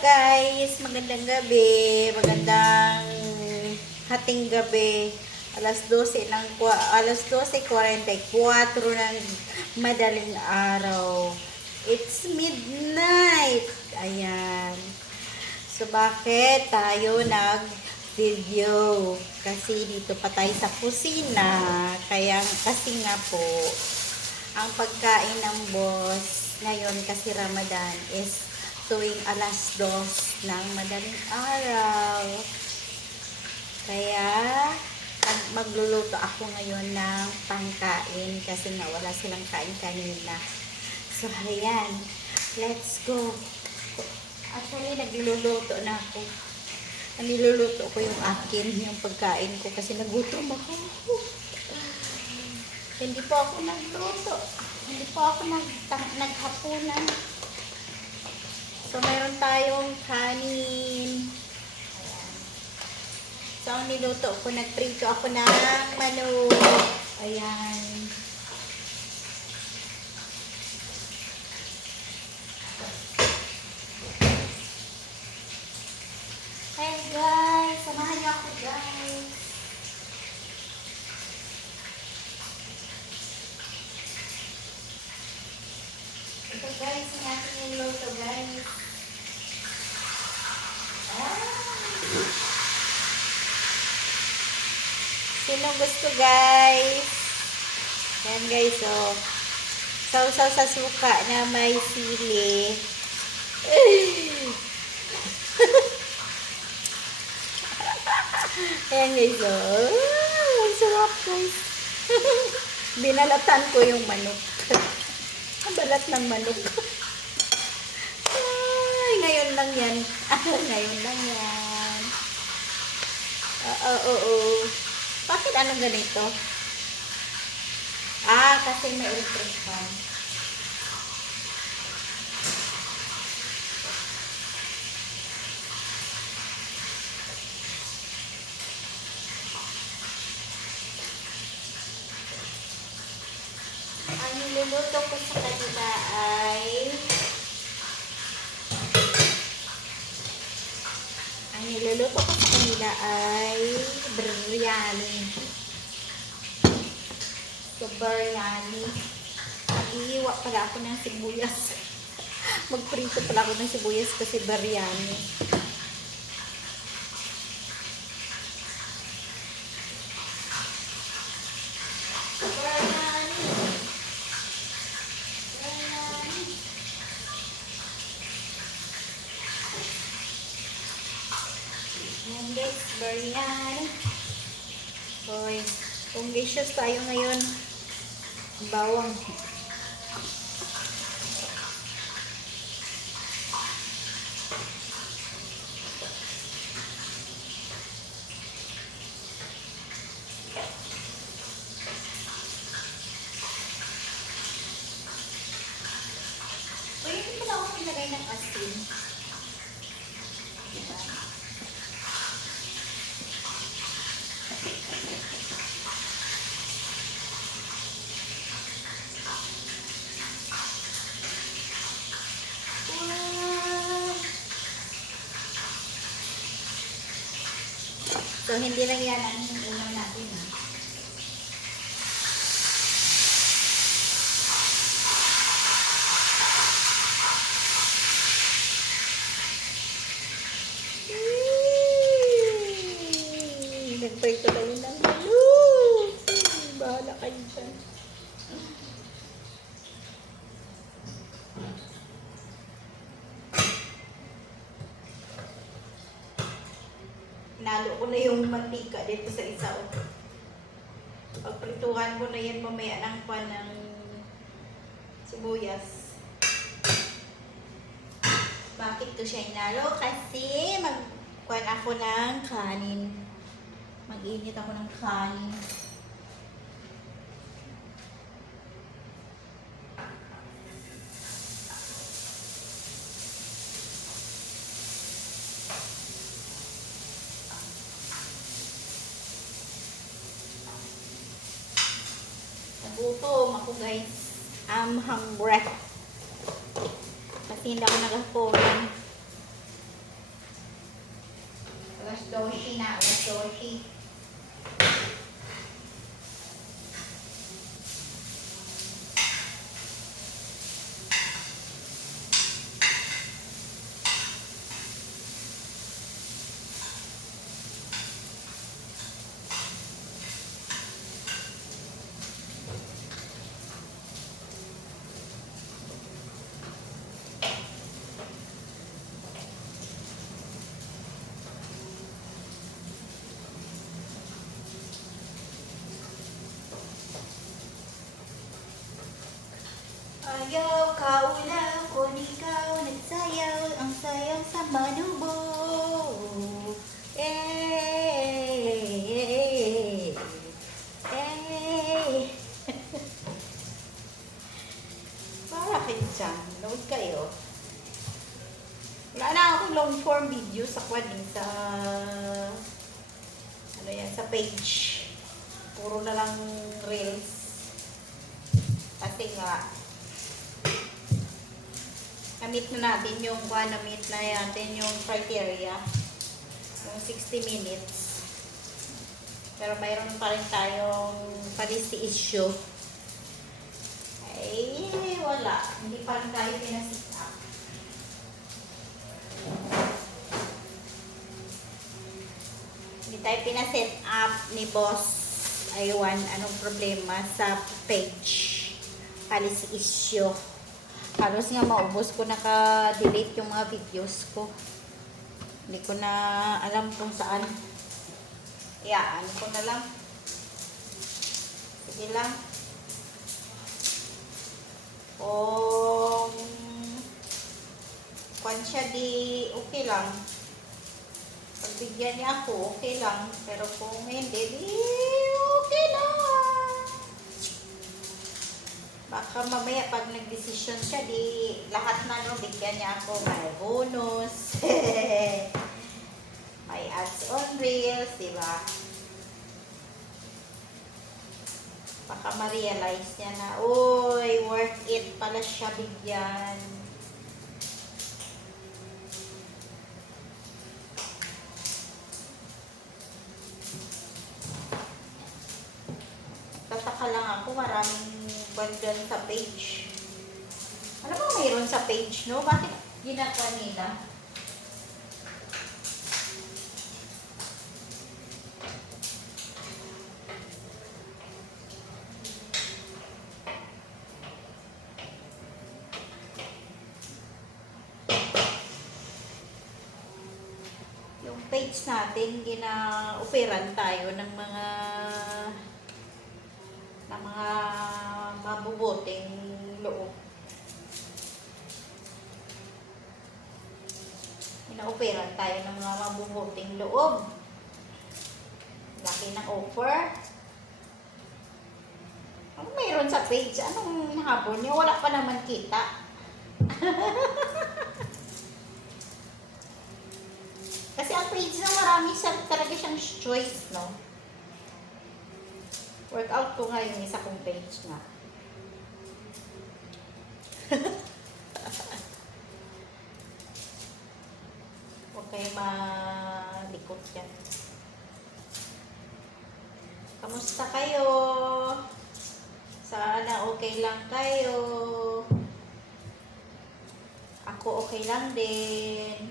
guys, magandang gabi, magandang hating gabi. Alas 12 alas 12:44 ng madaling araw. It's midnight. Ayan. So bakit tayo nag-video? Kasi dito pa tayo sa kusina. Kasi nga po, ang pagkain ng boss ngayon kasi Ramadan is tuwing alas 2 ng madaling araw. Kaya magluluto ako ngayon ng pangkain kasi nga wala silang kain kanina. So ayan, let's go. Actually nagluluto na ako. Niluluto ko yung yung pagkain ko kasi nagutom ako. Hindi po ako nagluto. Hindi po ako naghapunan. So, meron tayong kanin. Ayan. So, ang niluto ko, nagprito ako ng manok. Ayan. Hey guys, samahan niyo ako guys. Ito guys, yung ating niluto guys. Sino gusto guys? Yan guys, oh. Sausaw sa suka na may sili. Ayan guys, oh. Ang sarap guys. Binalatan ko yung manok. Ang balat ng manok. Ay, ngayon lang yan. Ngayon lang yan. Oo. Bakit anong ganito? Kasi may electric fan. Ang niluluto ko sa kanila ay biryani. So, biryani. Mag-iiwa pala ako ng sibuyas. Magprito pala ako ng sibuyas kasi biryani. Ayan guys, biryani. Hoy, congacious tayo ngayon. Bawang. Pwede pala ako pinagay ng asin. So, hindi lang yan ang ulam natin. Nagprito tayo ng manok. Bahala kayo dyan. Nalo ko na yung mantika dito sa isa. Pagprituhan ko na yan mamaya ng pan ng sibuyas. Bakit ko siya inalo? Kasi magkuhan ako ng kanin. Mag-init ako ng kanin. Nagutom ako guys. I'm hungry. Kasi hindi ako nagapunan. Doshi na. Alas doshi. Ayaw kaulaw kung ikaw nagsayaw, ang sayaw sa manubo. Eh, eh. Bakit dyan? Load kayo. Wala na akong long form video sa kwading sa ano yan, sa page. Puro na lang reels. Kasi nga na-meet na natin yung na-meet na natin yung criteria. Yung 60 minutes. Pero mayroon pa rin tayong policy issue. Ay, wala. Hindi pa rin tayo pinasit up. Hindi tayo pinaset up ni boss. Aywan, anong problema sa page. Policy issue. Halos nga maubos ko naka-delete yung mga videos ko. Hindi ko na alam kung saan. Iyaan ko na lang. Sige lang. Kung siya di okay lang. Pagbigyan niya ako, okay lang. Pero kung hindi, di okay lang. Baka mamaya pag nagdesisyon siya, di lahat na no, bigyan niya ako. May bonus. May ads on reels, diba? Baka ma-realize niya na, uy, worth it pala siya bigyan. Tataka lang ako, maraming bandyan sa page. Ano ba mayroon sa page, no? Bakit ginagawa nila? Yung page natin, gina-operan tayo ng mga mabubuting loob. Ina-operan tayo ng mga mabubuting loob. Laki ng offer. Ano mayroon sa page? Anong habol niyo? Wala pa naman kita. Kasi ang page na marami talaga siyang choice, no? Workout ko nga yung isa kong page nga. Huwag kayo malikot yan. Kamusta kayo? Sana okay lang kayo. Ako okay lang din.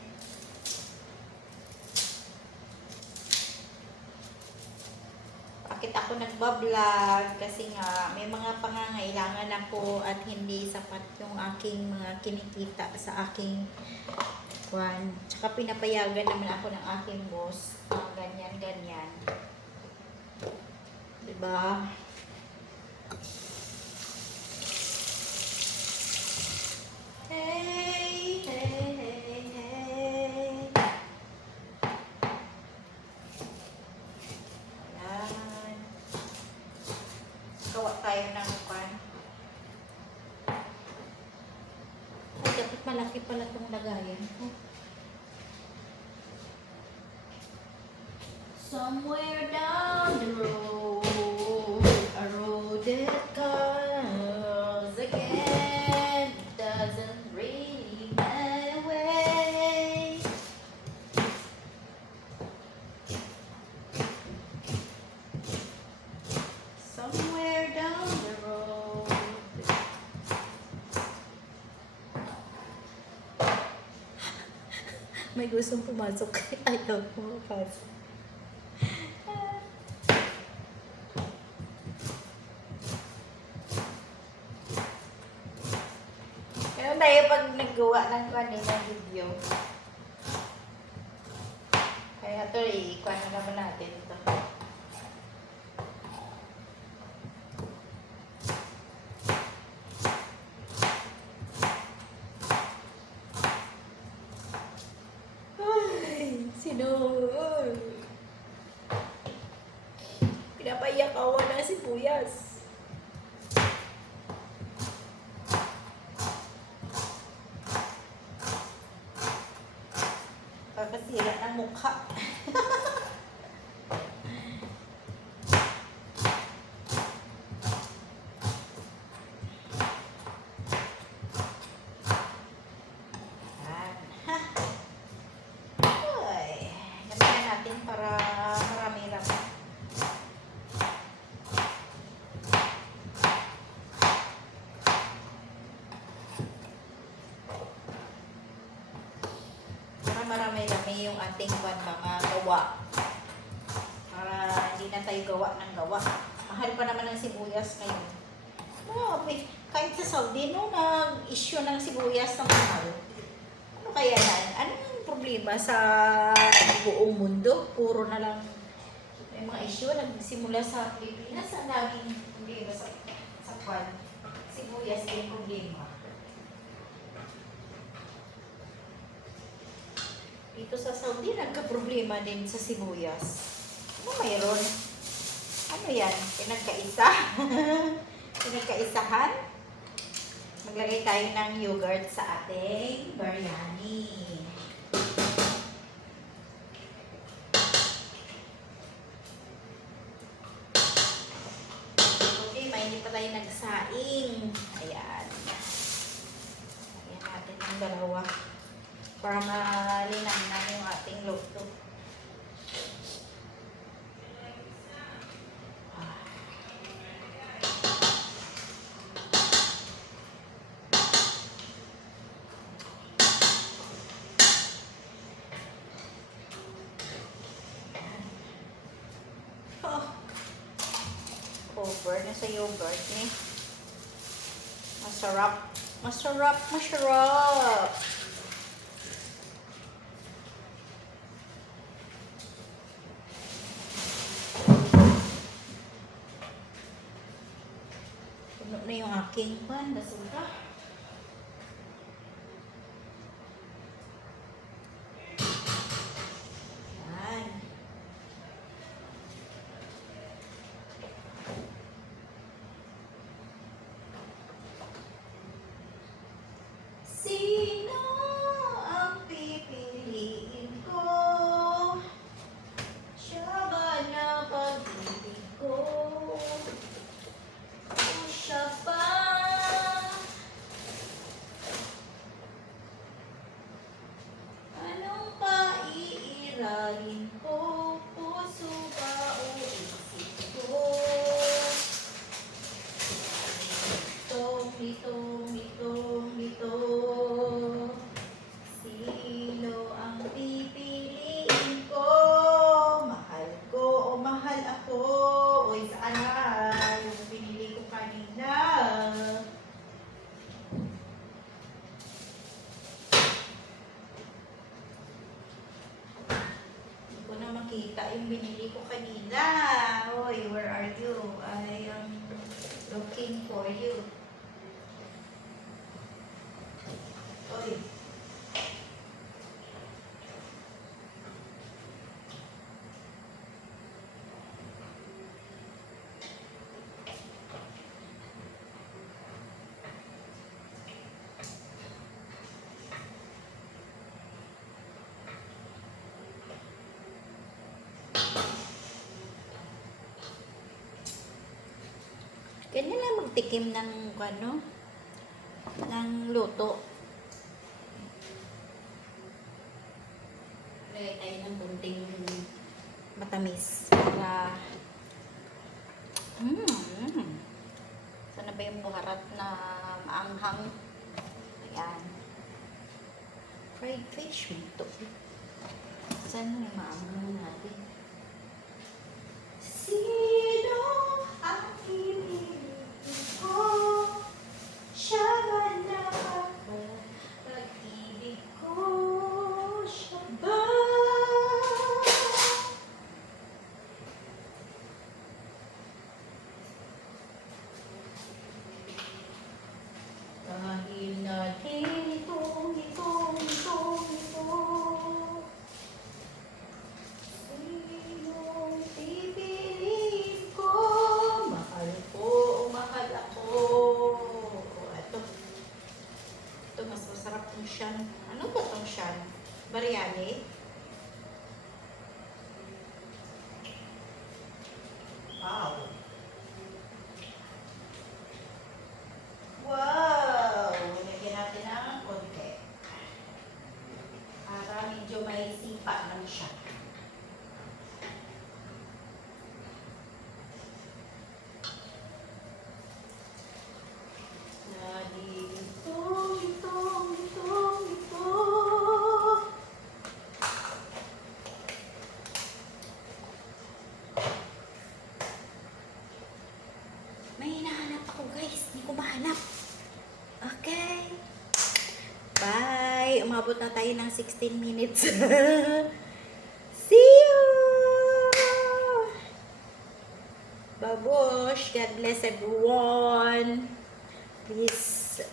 Bakit ako nagbablog? Kasi nga may mga pangangailangan ako at hindi sapat yung aking mga kinikita sa aking kwan. Tsaka pinapayagan naman ako ng aking boss. Ganyan, ganyan. Diba? Hey, hey, hey, hey. Ayan. Gawa tayo ng kwan. Ay, dapat malaki pala itong lagayan. Somewhere down the road, a road that comes again, doesn't really matter way. May gustong pumasok. Ayaw pumapasok. Ganun tayo pag naggawa ng kanina video. Kaya ito, ikuha na naman natin ito. Ay, sino? Pinapayak ako na sibuyas. Kakasira ng mukha. Ay, gamitin natin para marami-rami. Para marami-rami yung ating mga gawa. Para hindi na tayo gawa ng gawa. Mahal pa naman ng sibuyas ngayon. Grabe. Kahit sa Saudi, no, nag-issue ng sibuyas na mahal. Ano kaya yan? Anong problema sa buong mundo? Puro na lang may mga issue. Nagsimula sa Pilipinas. Ang daming problema sa kwan. Sibuyas yung problema. Dito sa Saudi, nagka-problema din sa sibuyas. Ano mayroon? Ano yan? Pinagkaisa? Pinagkaisahan? Maglagay tayo ng yogurt sa ating biryani. Okay, hindi pa tayo nagsaing. Ayan. Ayan natin ang dalawa. Para malinamnan yung ating luto. Over na sa yogurt ni. Masarap. Masarap, masarap. Puno na yung aking pan, basura. Sino ang pipiliin ko? Siya ba na pag-ibig ko? O siya pa? Anong paiiralin ko? Puso ba o isip ko? Ito. Sino ang pipiliin ko? Mahal ko o mahal ako? Uy, saan na? Yung pinili ko kanina. Hindi ko na makita yung binili ko kanina. Uy, where are you? I am looking for you. Uy. Ganyan lang magtikim ng ano, ng luto. Lagay tayo ng bunting matamis para sana ba yung buharat na maanghang? Ayan. fried fish mo to. Saan mo maamon natin? Sino ang pipiliin ko? Siya ba na ako? Pag-ibig ko, siya ba? Dahil natin itong sinong pipiliin ko? Mahal ko o mahal ako? Ito mas masarap tong shan. Ano ba tong shan? Biryani? Wow! Wow! Lagyan natin ng konti. Para medyo may sipa lang siya. May hinahanap ako guys. Hindi ko mahanap. Okay. Bye. Umabot na tayo ng 16 minutes. See you! Babush. God bless everyone. Please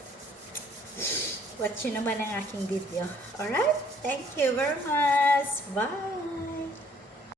watch nyo naman ang aking video. Alright? Thank you very much. Bye!